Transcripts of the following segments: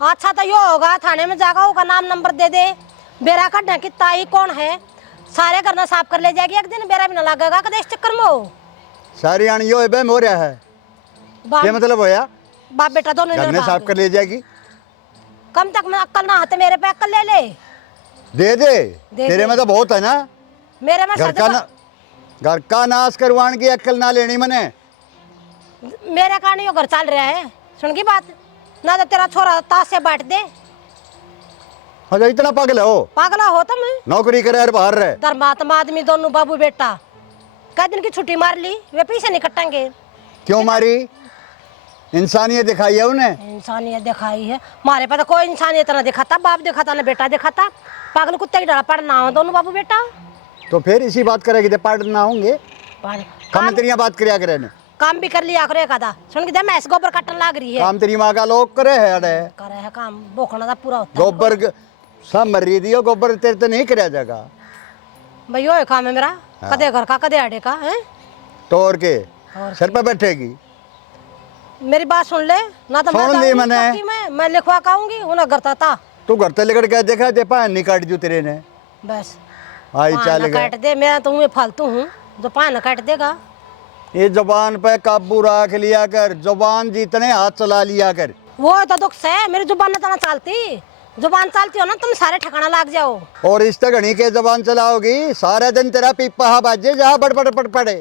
अच्छा तो यो होगा थाने में जाकर उसका नाम नंबर दे दे। बेरा का ढंकी ताई कौन है सारे करना साफ कर ले जाएगी। एक दिन बेरा भी ना लगेगा कदे इस चक्कर में हो। सारी आनी यो बेम हो रहा है क्या मतलब होया? बाप बेटा दोनों घर में साफ कर ले जाएगी। कम तक में अक्ल ना आते मेरे पे अक्ल ले ले। दे तेरे में तो बहुत है ना। मेरे में घर का नाश करवाने की अक्ल ना लेनी मने। मेरे कारण यो घर चल रहा है। सुन की बात ना तो तेरा छोरा ताश से बैठ दे। अच्छा इतना पागल हो? पागला हो तुम। नौकरी करे और बाहर रहे। धर्मात्मा आदमी दोनों बाबू बेटा कई दिन की छुट्टी मार ली वे पीछे नहीं कटेंगे। क्यों मारी? इंसानियत दिखाई है उन्हें। इंसानियत दिखाई है मारे पे तो कोई इंसानियत ना दिखाता। बाप दिखाता ना बेटा दिखाता। पागल कुत्ते की डरा पड़ना हो दोनों बाबू बेटा। तो फिर इसी बात करेगी तो पढ़ना होंगे कम तेरिया बात करया करे ने। काम भी कर लिया करे कदा सुन के मैं गोबर काटन लाग रही है। काम तेरी माँ का लोग करे है अरे करे है काम बोखना दा पूरा होता गोबर सब मर रही दियो गोबर तेरे तो नहीं करया जाएगा भाई। यो काम है मेरा कदे घर का कदे आड़े का है। तोड़ के सर पे बैठेगी। मेरी बात सुन ले ना तो सुन ली मैंने। मैं लिखवा काऊंगी उन्हें घर था तू घर ते लेकर के देखा दे पान नहीं काट दू तेरे ने। बस आई चल काट दे मैं तो फालतू हूँ जो पान काट देगा। ये जुबान पे काबू रख लिया कर। जुबान जितने हाथ चला लिया कर। वो तो दुख से मेरी जुबान न चलती। जुबान चलती हो ना तुम सारे ठिकाना लाग जाओ। और इस तक घनी के जुबान चलाओगी सारे दिन तेरा पीपा बाजे जहाँ बड़ पड़े।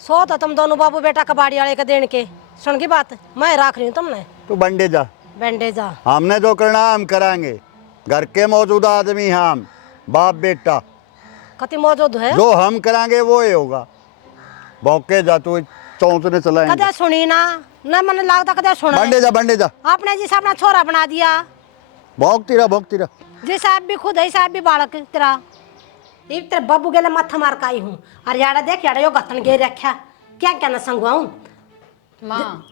सो तो तुम दोनों बाबू बेटा कबाड़ी वाले का देने के सुन की बात मैं रख रही हूँ तुमने। तू बंडे जा बैंडेजा हमने जो करना हम कराएंगे। घर के मौजूदा आदमी हम बाप बेटा कति मौजूद है। जो हम कराएंगे वो ही होगा। भौके जा तू चौंसने चलाएंगे। कदे सुनी ना ना मन लगता कदे सुना। बंडे जा आपने जी अपना छोरा बना दिया। भौंकती रहा जी साहब भी खुद है साहब भी बालक तेरा। ये तेरे बाबू गेले माथा मार का आई हूँ और याड़ा देख याड़ा यो गतन गे रखा क्या क्या ना संगवाऊं। माँ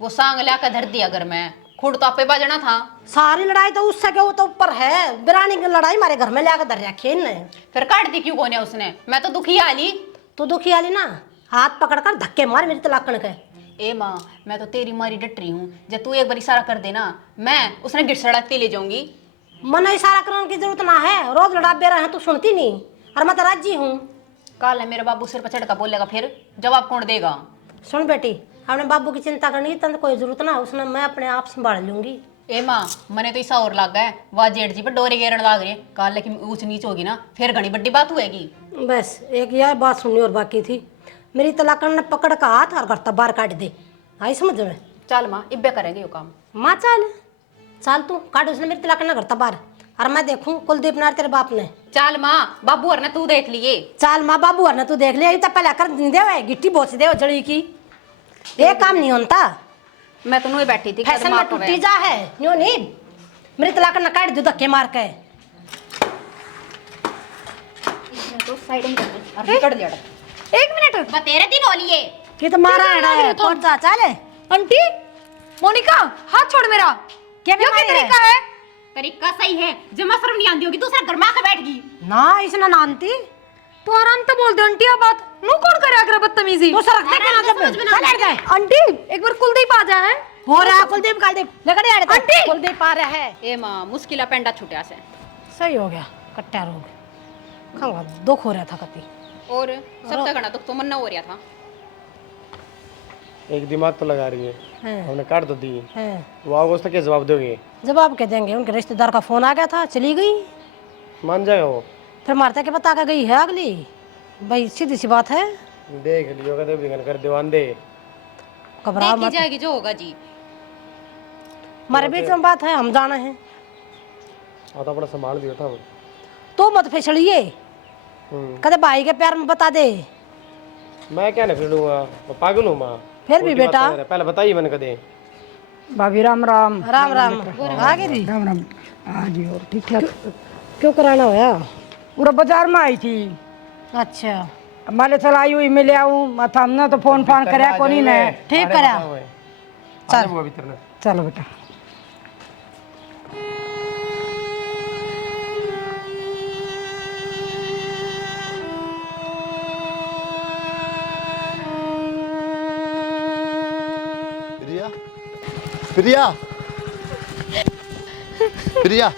वो सांग ला कर धर दिया घर में खुद तो आपे बजना था। सारी लड़ाई तो उससे के वो तो ऊपर है। बिरानी की लड़ाई मारे घर में लाकर धर रखी इनने। फिर काट दी क्यों कोने उसने? मैं तो दुखी आली। तू दुखी आली ना हाथ पकड़ कर धक्के मार मेरी तलाकण के। ए माँ मैं तो तेरी मारी डट रही हूँ। जब तू एक बार इशारा कर देना मैं उसने गिर सड़कती ले जाऊंगी। मन इशारा करने की जरूरत ना है। रोज लड़ा बेरा है तू सुनती नहीं और मैं तो राजी हूँ। कल है मेरे बाबू सिर पर चढ़ का बोलेगा फिर जवाब कौन देगा? सुन बेटी अपने बाबू की चिंता करने की तंत कोई जरूरत ना उसने मैं अपने आप संभाल लूंगी। ए माँ मने तो ऐसा और लग गया वह जेठ जी पर डोरे गेरन लाग रही कल लेकिन ऊंच नीच होगी ना फिर घनी बड़ी बात हुएगी। बस एक यह बात सुननी और बाकी थी। मेरी तलाकण ने पकड़ का हाथ और घर बाहर काट दे। आई समझ में? चल माँ इब्बे करेंगे यो काम। माँ चल चल तू काट उसने मेरी तलाकण ने घर बाहर और मैं देखूं कुलदीप नार तेरे बाप ने। चल माँ बाबू और ने तू देख लिए। चल माँ बाबू और ने तू देख लिया। तो पहले कर दे गिट्टी बोच दे जड़ी की ये काम नहीं होता। मैं तो नहीं बैठी थी फैशन में टूटी जा है न्यू नहीं मेरी तलाकण ने काट दो धक्के मार के। तो साइड में कर दे। एक मिनट तेरे दिन हो लिए कि तो मारा है कौन सा चले। आंटी मोनिका हाथ छोड़ मेरा। क्या ये क्या तरीका है? तरीका सही है जमा शर्म नहीं आंदी होगी दूसरा घर में आकर बैठ गई ना इसने नानती तो आराम से बोल दे आंटी आ बात नु कौन करे अगर बदतमीजी। तो सर रख दे ना जब चल हट गए। आंटी एक बार कुलदीप आ जाए। हो रहा कुलदीप कालदीप लेकर आ रहे आंटी! कुलदीप आ रहा है। ए माँ मुश्किल पेंडा छुटिया से सही हो गया कट्टा रोग खाऊंगा दुख हो रहा था कति और सब तक दुख तो मन हो रहा था। एक दिमाग तो लगा रही है हमने काट तो दी हैं वो आओगे उसका क्या जवाब दोगे? जवाब क्या देंगे उनके रिश्तेदार का फोन आ गया था चली गई। मान जाएगा वो? फिर मारता के बता के गई है अगली भाई सीधी सी बात है। देख लियो कदे बिगन कर दीवान दे घबरा देखी मत जाएगी जो होगा जी। हमारे बीच में बात है हम जाना है और तो अपना संभाल दियो था वो। तो मत फिसलिए कदे भाई के प्यार में बता दे। मैं क्या ना फिर लूंगा वो पागल हूँ माँ। फिर भी बेटा पहले बताइए मैंने कदे। भाभी राम राम। राम राम आगे दी राम राम। हाँ जी और ठीक ठाक। क्यों कराना होया? पूरा बाजार में आई थी। अच्छा माले चल आई हुई मिले आऊँ मत हमने तो फोन फान कराया कोनी ने। ठीक करा चल चलो बेटा। प्रिया प्रिया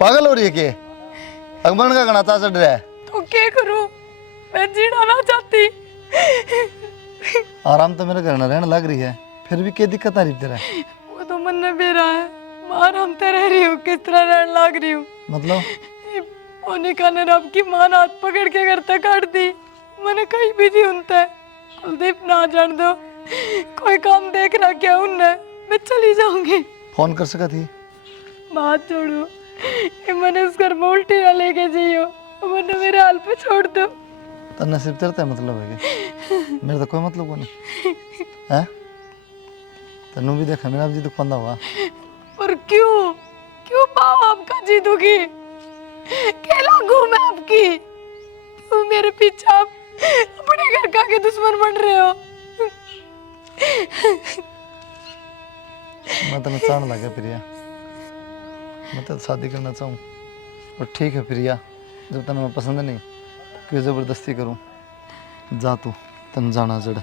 पागल हो रही है के अगमन का गणाता चढ़ रहा है। तो क्या करूं, मैं जीना ना चाहती। आराम तो मेरे घर न रहने लग रही है, फिर भी क्या दिक्कत आ रही तेरा? वो तो मन में बेरा है, मैं आराम से रह रही हूँ, किस तरह रहने लग रही हूँ। मतलब मोनिका ने रब की मान हाथ पकड़ के घर तक काट दी। मैंने कहीं भी नहीं उनता है, कुलदीप ना जान दो, कोई काम देख रहा क्या उनने, मैं चली जाऊंगी। फोन कर सका थी? बात छोड़ो, ये मैंने उस घर में उल्टी ना लेके जियो, मैंने मेरे हाल पे छोड़ दो। तो नसीब तेरा मतलब है कि मेरा तो कोई मतलब को नहीं है। तनु भी देखा मेरा जी दुख पंदा हुआ। पर क्यों क्यों पाओ आपका जीतोगी, क्या लागू मैं आपकी, तुम मेरे पीछे आप अपने घर का के दुश्मन बन रहे हो। मैं तो चाहने लगा प्रिया, मैं तो शादी करना चाहूँ। और ठीक है प्रिया, जब तक मैं पसंद नहीं तो क्यों जबरदस्ती करूँ। जा तू, तन जाना जड़।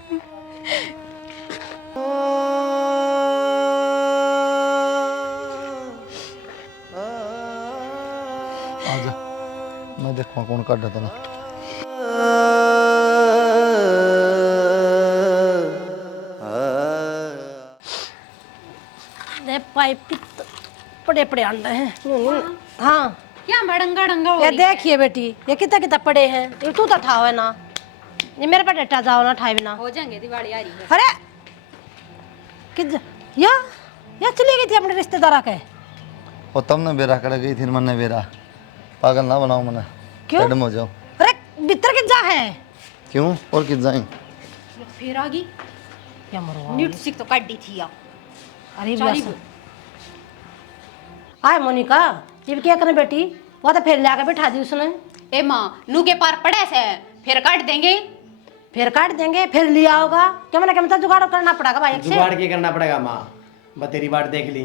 आजा, मैं देखूँ कौन काट देता ना। पाइप की पड़े पड़े अंडे हैं। हाँ क्या मड़ंगा डंगा हो ये रही है? देखिए बेटी, ये कितना कितना पड़े हैं, ये तू तो ठाओ है ना, ये मेरे पे डटा जाओ ना, ठाए बिना। हो जाएंगे, दिवाली आ रही है। अरे किज या चली गई थी अपने रिश्तेदारा के। और तब ने बेरा कर गई थी, मन ने बेरा पागल ना बनाओ मने। क्यों? मैडम हो जाओ। अरे भीतर किस जा है? क्यों और किस जाए? फिर आ गई क्या मरो न्यूट सिक तो काट दी थी। अरे चाली बस आए मोनिका, ये क्या करने बेटी, वो तो फिर लाके बिठा दी उसने। ए माँ, नू के पार पड़े से फिर काट देंगे। फिर काट देंगे, फिर लिया होगा क्या, मैंने क्या जुगाड़ करना पड़ेगा भाई एक से। जुगाड़ के करना पड़ेगा माँ, मैं तेरी बात देख ली,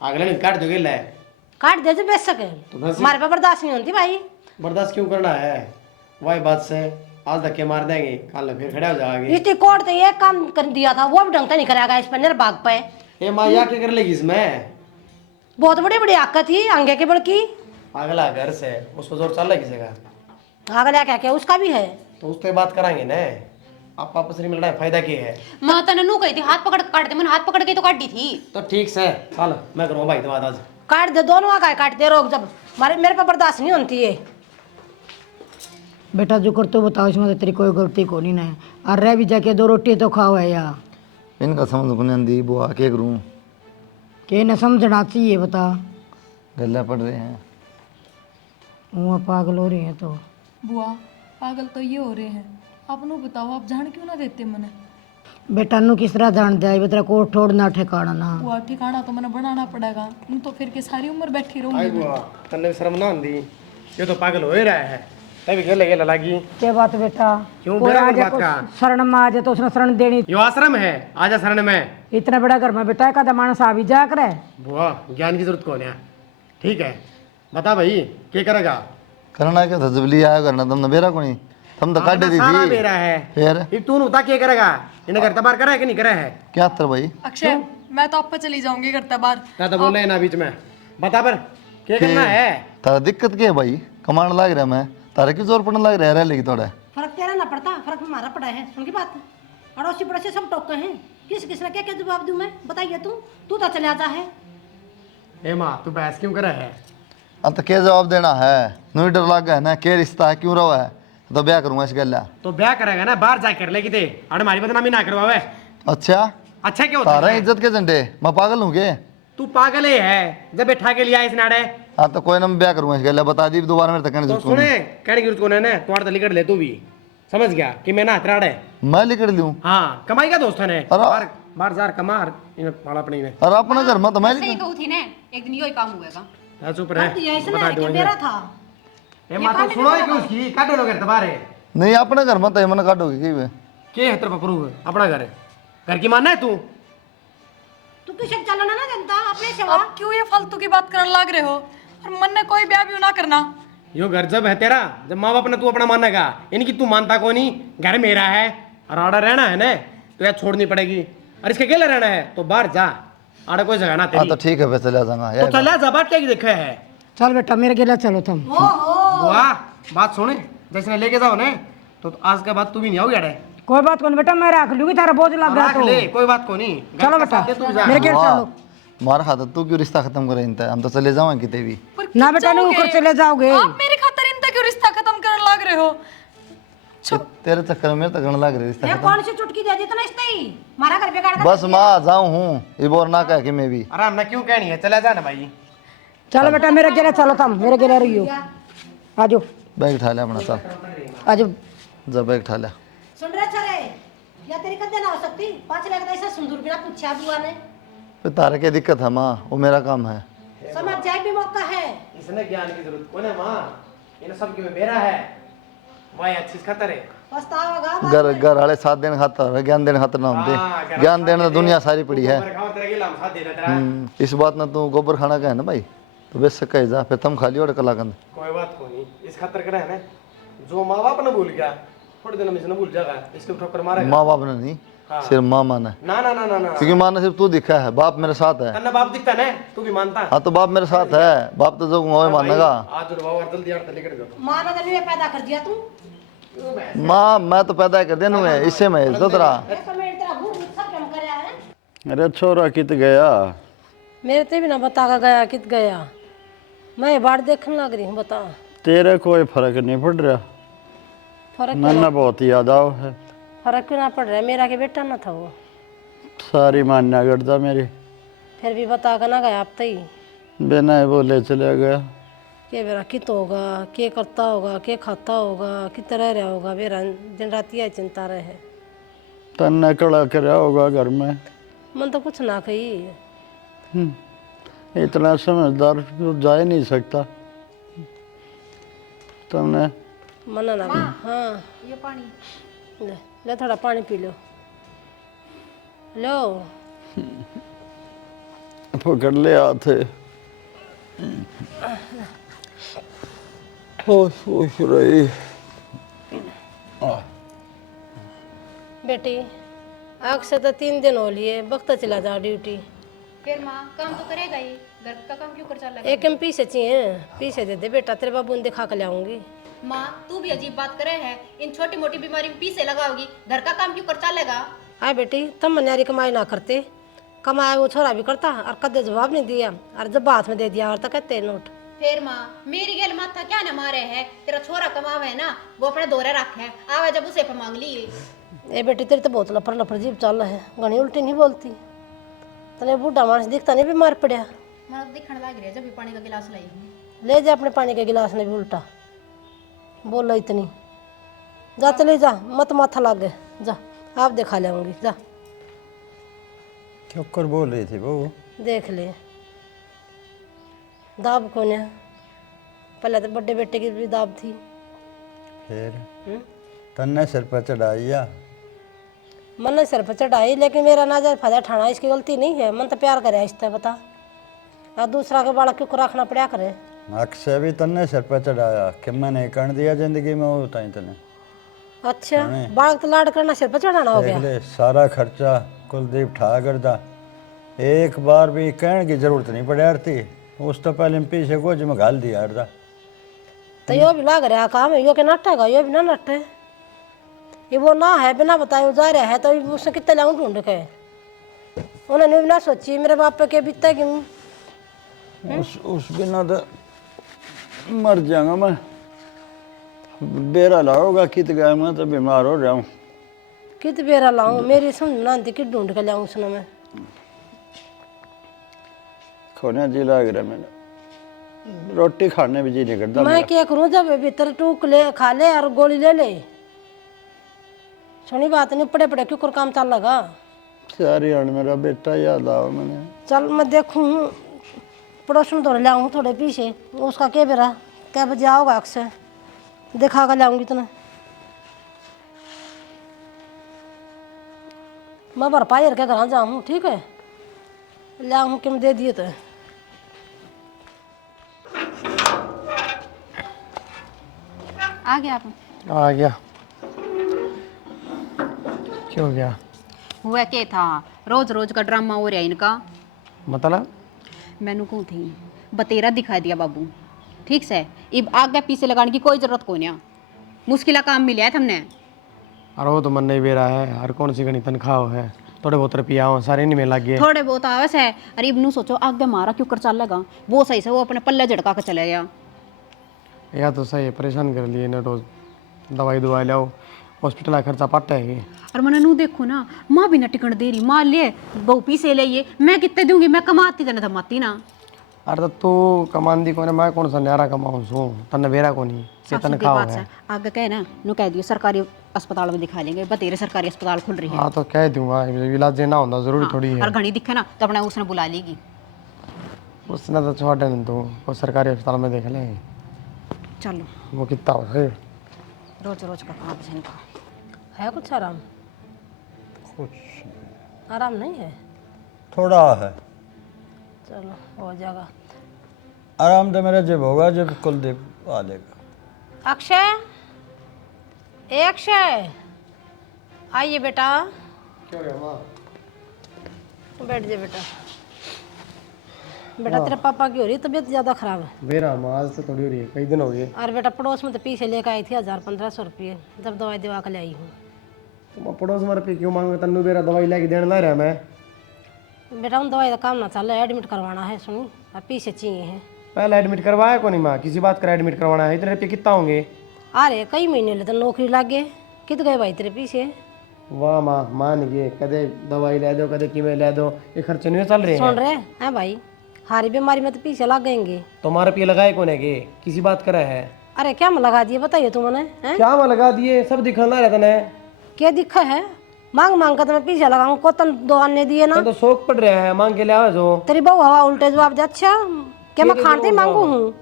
अगले दिन काट दोगे ले। काट दे जो बेच सके, तो बस हमारे पे बर्दाश्त नहीं होती भाई। बर्दाश्त क्यों करना है, वही बात से आज धक्के मार देंगे, कल फिर खड़े हो जाओगे। इतनी कोर्ट तो ये काम कर दिया था, वो भी ढंग से नहीं करेगा इस पर निर्भाग पे। ए माँ या क्या कर लेगी इसमें, बहुत बड़ी बड़ी आकत थी आगे के बड़की, अगला घर से उसको जोर चल रहा किसी का, अगला क्या क्या उसका भी है। तो उस पर बात कराएंगे ना, आप आपस नहीं मिल रहा है, फायदा क्या है। माँ तने नू कही थी हाथ पकड़ के काट दे, मैंने हाथ पकड़ के तो काट दी थी। तो ठीक से चल मैं करूँगा भाई तुम्हारा आज। काट दे दोनों आगे, काट दे रोक, जब मेरे पे बर्दाश्त नहीं होती है। बेटा जो कर तो बताओ, इसमें तो तेरी कोई गलती को नहीं है। और रह भी जाके दो रोटी तो खाओ है या इनका समझ को नहीं आंदी बुआ, क्या करूँ? के न समझना चाहिए बता। गल्ला पड़ रहे हैं, वो पागल हो रही है तो बुआ पागल तो ये हो रहे हैं, आप नो बताओ, आप जान क्यों ना देते मने। बेटा नु किस तरह जान जाए, बेटा को ठोड़ना ठिकाना ना। बुआ ठिकाना तो मैंने बनाना पड़ेगा, नहीं तो फिर के सारी उम्र बैठी रहूंगी। आई बुआ तन्ने शर्म ना आंदी, ये तो पागल हो ही रहा है, तभी गले गले लगी। क्या बात बेटा, क्यों कोई बेटा आ की जाए बात का? शरण में आ जाए तो उसने शरण देनी। यो आश्रम है, आजा शरण में। इतना बड़ा घर में बेटा का मानस आ भी जा करे। बुआ ज्ञान की जरूरत कौन है, ठीक है बता भाई क्या करेगा। करना क्या था, जब लिया आया करना तुमने बेरा को नहीं, तुम तो काट दी सारा थी मेरा है, फिर फिर तू बता क्या करेगा, इन्हें घर तबार करा है कि नहीं करा है। क्या तर भाई? अक्षय मैं तो आप पे चली जाऊंगी घर बाहर। ना तो बोले ना बीच में, बता पर क्या करना है। तारा दिक्कत क्या है भाई? कमांड लाग रहा मैं, तारा क्यों जोर पड़ने लग रहा है लेकिन थोड़ा। फर्क तेरा ना पड़ता, फर्क हमारा पड़ा है। सुन की बात, अड़ोसी पड़ोसी सब टोके हैं, किस किसने क्या क्या जवाब दूं मैं, बताइए तू तो चले आता है। ए माँ तू बहस क्यों करा है। अब तो क्या जवाब देना है, नहीं डर लग गया ना, क्या रिश्ता है, क्यों रहा है, तो ब्याह करूंगा इस गल्ला। तो ब्याह करेगा ना, बाहर जा कर लेगी थे, अरे हमारी बदनामी ना करवावे। अच्छा अच्छा क्या होता तारा है, इज्जत के झंडे, मैं पागल हूँ क्या? तू पागल ही है, जब बैठा के लिया इस नाड़े। हाँ तो कोई ना, मैं ब्याह करूंगा इस गल्ला, बता दी दोबारा मेरे तक कहने तो जरूरत सुने कहने की जरूरत कौन है ना, तुम्हारा तो लिकड़ ले तू भी, समझ गया कि मैं ना हथराड़ है। मैं लिखड़ लूँ? हाँ कमाई का दोस्त है ने, अरे- बाहर बाहर जार कमार इन पाला अपनी में। और अपना घर में तो मैं सही लिखूं। कहू थी ने, एक दिन यो काम हुएगा। चुप रहे, काट दिया इसने बता दो कि मेरा था। ए माँ तो सुनो ही क्यों उसकी, काटो लोग घर तबारे नहीं अपने घर में तो मन काटोगे कि वे? के है तेरा पपरू अपना घर है, घर की मानना है तू। तू किसे चलना ना जनता अपने सेवा। आप क्यों ये फालतू की बात करने लग रहे हो, और मन ने कोई ब्याह भी ना करना। यो घर जब है तेरा, जब माँ बाप ने तू अपना मानेगा, इनकी तू मानता को नहीं, घर मेरा है और आड़ा रहना है ना, तो यार छोड़नी पड़ेगी, और इसके अकेले रहना है तो बाहर जा, आड़े कोई जगह ना हाँ तेरी तो ठीक है, फिर चला जाऊंगा तो यार। चला जा बाटे की देखा है चल बेटा मेरे गेला चलो तुम। बुआ बात सुने, जैसे लेके जाओ ने तो आज के बाद तू भी नहीं आओगी अड़े। कोई बात कौन बेटा, मैं रख लूंगी, तारा बोझ लग गया रख तो। ले कोई बात को नहीं। चलो बेटा मेरे गेला वाह, चलो। मार खाता तू क्यों रिश्ता खत्म करे इनता, हम तो चले जाओगे किते भी। ना बेटा नहीं ऊपर चले जाओगे। आप मेरे खातर इनका क्यों रिश्ता खत्म करने लग रहे हो? तेरे चक्कर में मेरे तक लग रही रिश्ता ये खत्म। कौन सी चुटकी दे दी तूने इसने ही मारा घर बिगाड़ कर। बस माँ जाऊँ हूँ, ये बोर ना कह के मैं भी। आराम ना क्यों कहनी है, चला जा ना भाई। चलो बेटा मेरे गेला चलो तुम, मेरे गेला रहियो। आ जाओ बैग उठा ले अपना, चल आ जाओ। जा बैग उठा ले। सुन रहे छरे, या तेरी कदे ना हो सकती 5 लाख ऐसा सुंदर बिना पूछा बुआ ने। फिर तारे की दिक्कत है माँ, वो मेरा काम है। समझ जाए भी मौका है। इसने ज्ञान की जरूरत कौन है माँ, इन सब की मेरा है। वही अच्छी खतर है। पछताओगा। घर घर वाले 7 दिन खातर, ज्ञान देने खातर ना होते। ज्ञान देने तो दुनिया सारी पड़ी है। इस बात ना तू गोबर खाना का है ना भाई, तो बेस कह जा, फिर तुम खा लियो और कलाकंद। कोई बात को नहीं, इस खातर करा है ना, जो माँ बाप ने भूल गया थोड़े दिन में इसने भूल जाएगा, इसके ठोकर मारेगा। माँ बाप ने नहीं, सिर्फ माँ माना है। ना ना ना ना ना, क्योंकि माँ ने सिर्फ तू दिखा है, बाप मेरे साथ है। अन्ना बाप दिखता ना, तू भी मानता। हाँ तो बाप मेरे साथ है, बाप तो जो वही मानेगा। आज जुड़वाओ और जल्दी यार लेकर जाओ। माँ ने तो पैदा कर दिया तू। माँ मैं तो पैदा कर देनु है, इससे मैं इज्जत रहा। एक मिनट तेरा भूख सब कम कर है। अरे छोरा कित गया? मेरे ते भी ना बता का गया कित गया, मैं बाढ़ देखने लग रही हूँ। बता तेरे कोई फर्क नहीं पड़ रहा? फर्क मैंने बहुत याद आओ है। फर्क क्यों ना पड़ रहा है, मेरा के बेटा ना था वो। सारी मान्या करता मेरी, फिर भी बता कर ना गया आप तो ही बिना बोले चले गया। के बेरा कित होगा, के करता होगा, के खाता होगा, कित रह रहा होगा। बेरा दिन रात यह चिंता रहे। तन्ने कड़ा कराया होगा घर में। मन तो कुछ ना कही। इतना समझदार तो जा ही नहीं सकता। तुमने मना ना कही। हाँ ये पानी ले ले थोड़ा पानी पी लो। लो पकड़ ले हाथ। खुश रही बेटी, आग से तो 3 दिन हो लिए, वक्त चला जा ड्यूटी। फिर माँ काम तो करेगा ही, घर का काम क्यों कर चल एक पीछे चाहिए, पीछे दे दे बेटा, तेरे बाबू ने दिखा कर लाऊंगी। माँ तू भी अजीब बात करे है, इन छोटी मोटी बीमारी में पीछे लगाओगी, घर का काम क्यों कर चलेगा? आए बेटी, तुम मनियारी कमाई ना करते, कमाया वो छोरा भी करता और कदे जवाब नहीं दिया, और जब हाथ में दे दिया और तो कहते नोट। फिर माँ मेरी गेल माथा क्या न मारे है, तेरा छोरा कमावे है ना, वो अपने दोरे रखे है, आवे जब उसे पे मांग लिए। ए बेटी तेरी तो बहुत लफड़ लफड़ जीप चल है, घनी उल्टी नहीं बोलती। तने बूढ़ा मानस दिखता नहीं बीमार पड़ा। मैं तो दिखने लग रही है जब भी पानी का गिलास लाई हूँ। ले जा अपने पानी के गिलास ने भी उल्टा बोल इतनी। जा चले जा, मत माथा लग गए, जा आप दिखा लाऊंगी। जा क्यों कर बोल रही थी वो? देख ले दाब कौन है, पहले तो बड़े बेटे की भी दाब थी। फिर तन्ने सिर पर चढ़ाइया। मन ने सिर पर चढ़ाई, लेकिन मेरा ना जाए फायदा ठाना, इसकी गलती नहीं है। मन तो प्यार करे इससे, बता और दूसरा के बालक क्यों रखना पड़ा करे। अक्सर भी तन्ने सिर पर चढ़ाया कि मैंने कर दिया जिंदगी में वो बताई तने। अच्छा बालक तो लाड करना सिर पर चढ़ाना हो देख गया। ले सारा खर्चा कुलदीप ठा करता, एक बार भी कहने की जरूरत नहीं पड़ी आरती, उस तो पहले पीछे गोज में घाल दिया आरता। तो यो भी लाग रहा काम है, यो के नटेगा, यो भी ना नटे। ये वो ना है बिना बताए वो जा रहा है, तो उसने कितने लाऊं ढूंढ के। उन्होंने भी ना सोची मेरे बाप पे के बीतता क्यों। उस बिना तो मर जाऊंगा मैं। बेरा लाओगा कित गया, मैं तो बीमार हो रहा हूँ। कित बेरा लाऊं, मेरी समझ ना आती कि ढूंढ के लाऊं उसने मैं। खोने जी लग रहा मैंने, रोटी खाने भी जी नहीं करता मैं क्या करूं, जब भीतर टूक ले खा ले और गोली ले ले। सुनी बात नहीं, पड़े पड़े क्यों काम चल लगा। सारी हण मेरा बेटा याद आओ मैंने। चल मैं देखूं, पड़ोस में थोड़े लाऊं, थोड़े पीछे उसका क्या बेरा क्या बजे आओगा अक्सर दिखा कर लाऊंगी तुम्हें। मैं भरपाई के घर जाऊँ, ठीक है लाऊं कि मैं दे दिए। तो आ गया आप? आ गया। क्यों गया? हुआ क्या था, रोज रोज का ड्रामा हो रहा है इनका। मतलब मैनू कहूँ थी बतेरा दिखा दिया बाबू, ठीक से अब आगे पीछे लगाने की कोई जरूरत कोई नहीं। मुश्किल काम मिला है तुमने। अरे वो तो मन नहीं बेरा है, हर कौन सी घनी तनख्वाह है, थोड़े बहुत रुपया हो सारे नहीं में लग गए। थोड़े बहुत आवस है। अरे इबनू सोचो आगे मारा क्यों कर चलेगा, वो सही से वो अपने पल्ले झटका के चले गया। या तो सही परेशान कर लिए ना, रोज दवाई दवाई लाओ, हॉस्पिटल का खर्चा पट्टा है। और मैंने नू देखो ना, माँ भी ना टिकट दे रही, माँ ले बहु पीसे ले ये, मैं कितने दूंगी, मैं कमाती तो नहीं धमाती ना। अरे तो तू कमांदी कौन है, मैं कौन सा न्यारा कमाऊँ सो तन बेरा को नहीं से तनख्वाह है। आगे कहे ना नू कह दियो सरकारी अस्पताल में दिखा लेंगे, बतेरे सरकारी अस्पताल खुल रही है। हाँ तो कह दूंगा, इलाज देना होता जरूरी थोड़ी है। और घनी दिखे ना तो अपने उसने बुला लेगी। उसने तो छोड़ देना, तो वो सरकारी अस्पताल में देख लेंगे। चलो वो कितना हो है। रोज रोज का काम है इनका। है कुछ आराम? कुछ आराम नहीं है? थोड़ा है चलो हो जाएगा। आराम तो मेरा जब होगा जब कुलदीप आ लेगा। अक्षय, ए अक्षय, आइए बेटा। क्या हो माँ? बैठ जा बेटा। बेटा तेरे पापा की हो रही तबीयत ज़्यादा खराब है। बेरा माँ आज तो थोड़ी हो रही है, कई दिन हो गए। और बेटा पड़ोस में तो पीछे लेकर आई थी 1000-1500 रुपये, जब दवाई दिवा के ले आई हूँ। तुम पड़ोस में रुपये क्यों मांगे? तन्नू बेरा दवाई लेके देने ला रहा मैं। बेटा उन दवाई का काम ना चल, एडमिट करवाना है सुनी, और पीछे चाहिए है। पहले एडमिट करवाया को नहीं माँ, किसी बात कर एडमिट करवाना है, इतने रुपये कितना होंगे? अरे कई महीने ले तो नौकरी लग गए, कित गए भाई तेरे पीछे। वाह माँ, मान गए, कदे दवाई ले दो, कदे किमें ले दो, ये खर्चे नहीं चल रहे हैं। सुन रहे हैं भाई, हारी बीमारी में तो पीछे लग गएंगे। तुम्हारे रुपये लगाए कौन है, किसी बात करा है? अरे क्या में लगा दिए बताइए तुमने, हैं? क्या मैं लगा दिए, सब दिखाना रहता है। क्या दिक्कत है? मांग मांग कर तो मैं पीछे लगाऊं, कोतन 2 आने दिए ना। तो शौक पड़ रहा है, मांग के ले आओ जो। तेरी बहू हवा उल्टे जवाब दे। अच्छा क्या मैं खाते मांगू हूँ?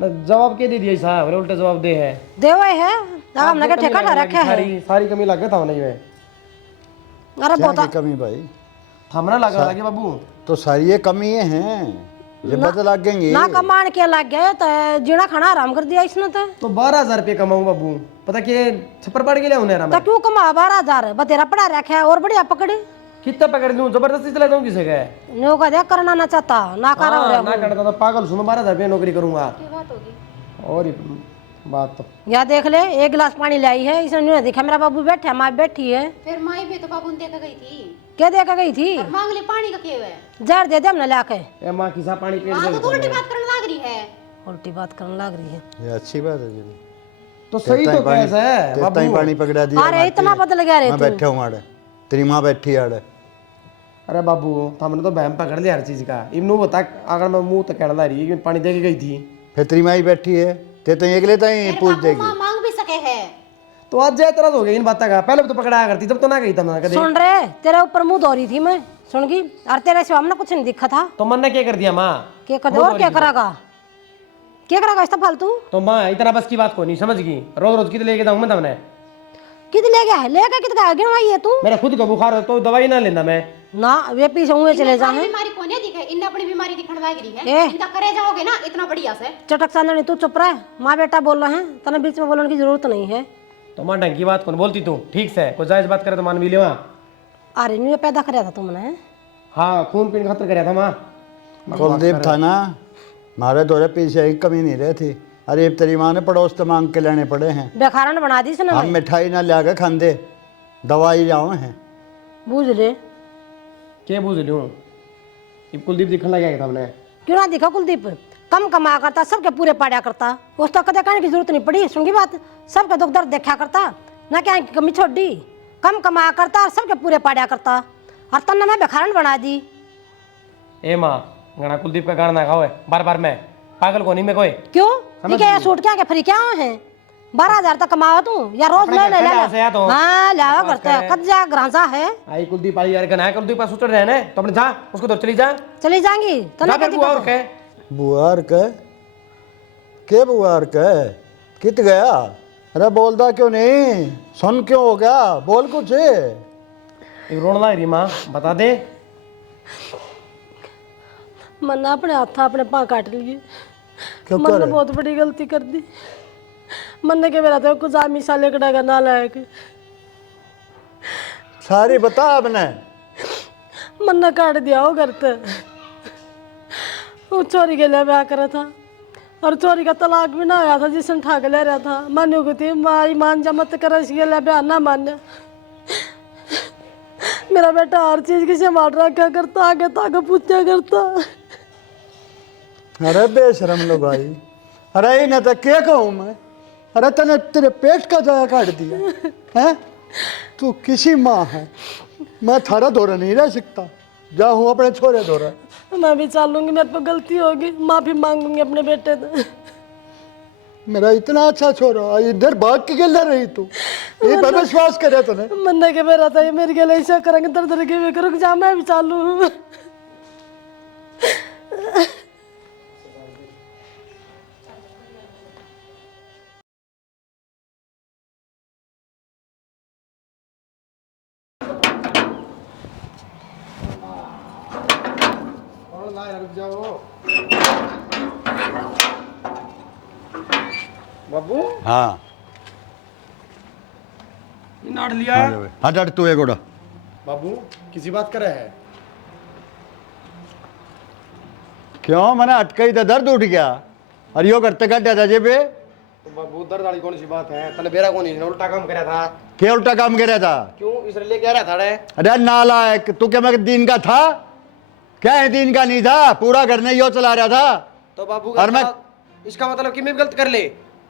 जवाब के दे दिया साहब, उल्टे जवाब दे है। देवे है हमने क्या ठेका रखा है? सारी कमी लगे था नहीं में। अरे क्या बहुत की कमी भाई? हमने लगा लगे बाबू। तो सारी ये कमी हैं, ये बदल लगेंगे। ना कमान के लग गया तो जीना खाना आराम कर दिया इसने तो 12,000 रुपये कमाऊं बाबू, पता कि छप्पर पड़ के ले उन्हें तो क्यों कमा 12,000? बतेरा पड़ा रखा है और बढ़िया पकड़े। कितना पकड़ लूं, जबरदस्ती चला जाऊं किसे का? नो का करना ना चाहता ना कर रहा ना करता तो पागल सुनो, 12,000 रुपये नौकरी करूंगा। और बात तो या देख ले, 1 गिलास पानी लाई है इसने, नहीं देखा मेरा बाबू बैठा, माँ बैठी है। फिर माई भी तो बाबू ने देखा गई थी, क्या देखा गई थी? मांग ले पानी का केव है। जहर दे दे हमने लाके। ए माँ किसा पानी पी हाँ तो उल्टी बात करने लग रही है। उल्टी बात करने लग रही है ये अच्छी बात है जी। तो सही तो कैसा है तेता ही पानी पकड़ा दिया। अरे इतना बदल गया रे मैं तू। बैठा हूँ आड़े, तेरी माँ बैठी है आड़े। अरे बाबू हमने तो बहम पकड़ लिया हर चीज का। इमनू बता, अगर मैं मुंह तक कहना रही कि पानी दे के गई थी, फिर तेरी माँ ही बैठी है, ते तो एक लेता ही पूछ देगी। मांग भी सके है तो आज जाए तरह हो गई इन बातों का। पहले तो पकड़ाया करती, जब तो ना गई था मैं कभी। सुन रहे, तेरे ऊपर मुंह धो रही थी मैं, सुन गई। और तेरे सिवा हमने कुछ नहीं दिखा था। तो मन ने क्या कर दिया माँ? क्या कर दे और क्या करेगा? क्या करेगा इतना फालतू? तो माँ इतना बस की बात को नहीं समझ गई। रोज रोज कित लेके जाऊँ मैं तुमने? कित ले गया है? लेकर कित गया गिनवाई है तू? मेरा खुद का बुखार हो तो दवाई ना लेना मैं। ना वे पीछे हुए चले जा है। बीमारी कोने दिखे, इन अपनी बीमारी दिखने लग रही ए। है। इनका करे जाओगे ना इतना बढ़िया से। चटक चांदनी तू चुप रह, माँ बेटा बोल रहे हैं, तने बीच में बोलने की जरूरत नहीं है। तो माँ ढंग की बात कौन बोलती तू? ठीक से कोई जायज बात करे तो मान भी ले। अरे नहीं पैदा कराया था तुमने? हाँ खून पीने खातर कराया था माँ। कुलदीप था ना, मारे तोरे पीछे एक कमी नहीं रही थी। अरे अब तेरी माँ ने पड़ोस तो मांग के लेने पड़े हैं। बेखारन बना दी इसने। हम मिठाई ना ला के खांदे, दवाई जाओ हैं। बूझ ले। क्या बूझ लूँ? कुलदीप दिखने लगा था हमने। क्यों ना दिखा कुलदीप? कम कमा करता, सबके पूरे पाड़ा करता, उस तो कदे कहने की जरूरत नहीं पड़ी। सुनगी बात, सबके दुख दर्द देखा करता, ना क्या कमी छोड़ दी। कम कमा करता और सबके पूरे पाड़ा करता, और तन्ने मैं बेखारन बना दी। ए माँ गाना कुलदीप का गाना ना खाओ बार बार मैं पागल को नहीं मैं कोई। क्यों? ये क्या सूट क्या फ्री क्या है? 12,000 तक कमाओ तू या रोज ले ले ले। हाँ लावा करते हैं, कद जा ग्रांसा है। आई कुलदीप आई यार गना कुलदीप का सूचर रहने तो अपने जा उसको तो चली जा। चली जाएंगी तन्ने क्या बुआ और दिक्कत है? कह बुआर के बुआर के कित गया? अरे बोलता क्यों नहीं? सुन क्यों हो गया? बोल कुछ। एक रोन लग रही माँ, बता दे। मन ने अपने हाथ अपने पाँव काट लिए। क्यों मन ने करे? बहुत बड़ी गलती कर दी। मन ने के मेरा तो कुछ आमी साले कड़ा का ना लायक। सारी बता आपने। मन ने काट दिया हो घर ते। वो चोरी के लिए ब्याह करा था और चोरी का तलाक भी ना आया था जिसने ठग ले रहा था। मान्य को थी माँ ईमान जा मत कर, इसके लिए ब्याह ना मान्य। मेरा बेटा हर चीज की संभाल रखा करता, आगे ताके पूछा करता। अरे बेशरम लोग आई, अरे इन्हें तो क्या कहूँ मैं, अरे तने तेरे पेट का जाया काट दिया है। तू किसी माँ है, मैं थारा दौरा नहीं रह सकता, जा हूँ अपने छोरे दौरा। मैं भी चालूंगी, मेरे पर गलती होगी, माफी मांगूंगी अपने बेटे से। मेरा इतना अच्छा छोरा इधर भाग के गिल रही तू, ये पर विश्वास करे तूने। मन्ने के मेरा था ये मेरे के लिए ऐसा करेंगे, दर दर के रुक जा, मैं भी चालू हूँ। रुक जाओ बाबू। हाँ ये नाट लिया हट हट तू एक उड़ा। बाबू किसी बात करे है? क्यों मैंने अटकाई तो दर्द उठ गया और यो करते काटा था जेबे। तो बाबू दर्द वाली कौन सी बात है? तने बेरा कौन उल्टा काम कराया था? क्या उल्टा काम कर रहा था? क्यों इसलिए लेके आ रहा था रे? अरे नालायक, तू क्या मैं दिन का था? क्या है दिन का नहीं था, पूरा घर ने यो चला रहा था। तो बाबू और मैं इसका मतलब कि मैं गलत कर ले?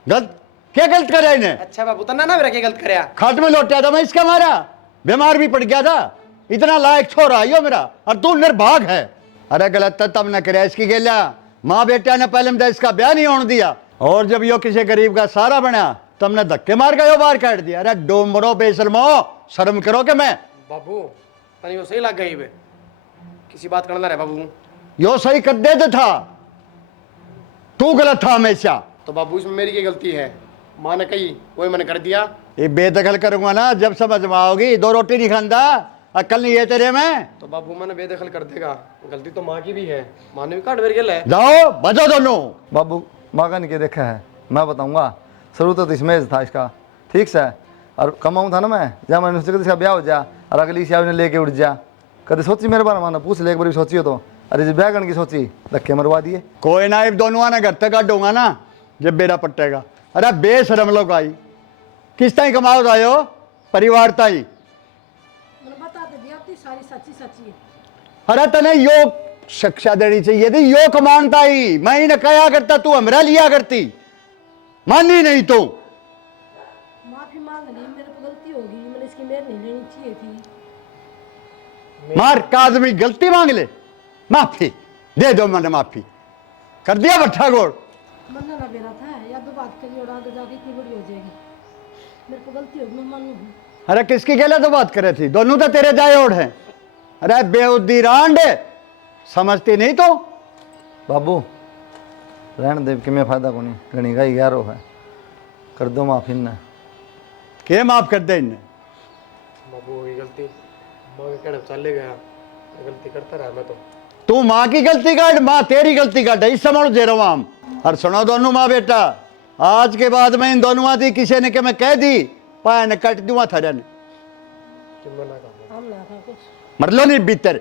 गलत क्या गलत कर इन्हें? अच्छा बाबू तना ना मेरा क्या गलत करया? खाट में लौटा था मैं इसका मारा, बीमार भी पड़ गया था, इतना लायक छोरा यो मेरा, और तू निर्भाग है। अरे गलत था तब न करे इसकी गेला, माँ बेटा ने पहले में इसका ब्याह नहीं होने दिया, और जब यो किसी गरीब का सारा बना तब ने धक्के मार के यो बाहर काट दिया। अरे डोमरो बेशर्मो, शर्म करो के मैं। बाबू तने वो सही लग गई बे, किसी बात करना रे बाबू। यो सही कर देता था, तू गलत था हमेशा। तो बाबू इसमें मेरी क्या गलती है? माँ ने कही वही मैंने कर दिया। ये बेदखल करूंगा ना जब समझ में आओगी, दो रोटी नहीं खांदा, अकल नहीं है तेरे में। तो बाबू मैंने बेदखल कर देगा, गलती तो माँ की भी है, माँ ने भी काट बेर गेल है। जाओ बजो दोनों। बाबू माँ का नहीं क्या देखा है, मैं बताऊंगा। शुरू तो इसमें था इसका, ठीक से, और कमाऊँ था ना मैं, जब मैंने उससे इसका ब्याह हो जा और अगली सियाव ने लेके उठ जा। कभी सोची मेरे बारे में? पूछ ले एक बार सोची हो तो। अरे जब ब्याह करने की सोची धक्के मरवा दिए। कोई ना, दोनों आना घर तक काटूंगा ना जब बेरा पट्टेगा। अरे बेशरम लोग आई, किस ताई कमाओ आयो परिवार ताई। बता दे दिया अपनी सारी सच्ची सच्ची। अरे तने यो शिक्षा देनी चाहिए थी, यो कमानता ही मैं ही न कहा करता, तू हमरा लिया करती, मानी नहीं तू। माफी मांग ली, मेरे को गलती होगी, मैंने इसकी मेहर नहीं लेनी चाहिए थी। मार का आदमी गलती मांग ले, माफी दे दो, मैंने माफी कर दिया बट्ठा गोड़। मरना ना मेरा था, या दो बात करिए और आगे जाके इतनी बड़ी हो जाएगी। मेरे को गलती होगी, मैं मानूंगी। अरे किसकी गले तो बात करे थी, दोनों तो तेरे जाए ओढ़ हैं। अरे बेउद्दी रांड, समझती नहीं तो। बाबू रहन देव कि मैं फायदा को नहीं, घनी का 11 है, कर दो माफी न। के माफ कर दे इन्हें? बाबू ये गलती माँ के कहने चले गया, गलती करता रहा मैं तो। तू माँ की गलती काट, माँ तेरी गलती काट, इस समझ दे रहा हूँ। और सुनो दोनों माँ बेटा, आज के बाद मैं इन दोनों आदि किसी ने के मैं कह दी पाया ने कट दूंगा थरन, कि मैं ना कहूँ हम ना कुछ मरलो नहीं भीतर।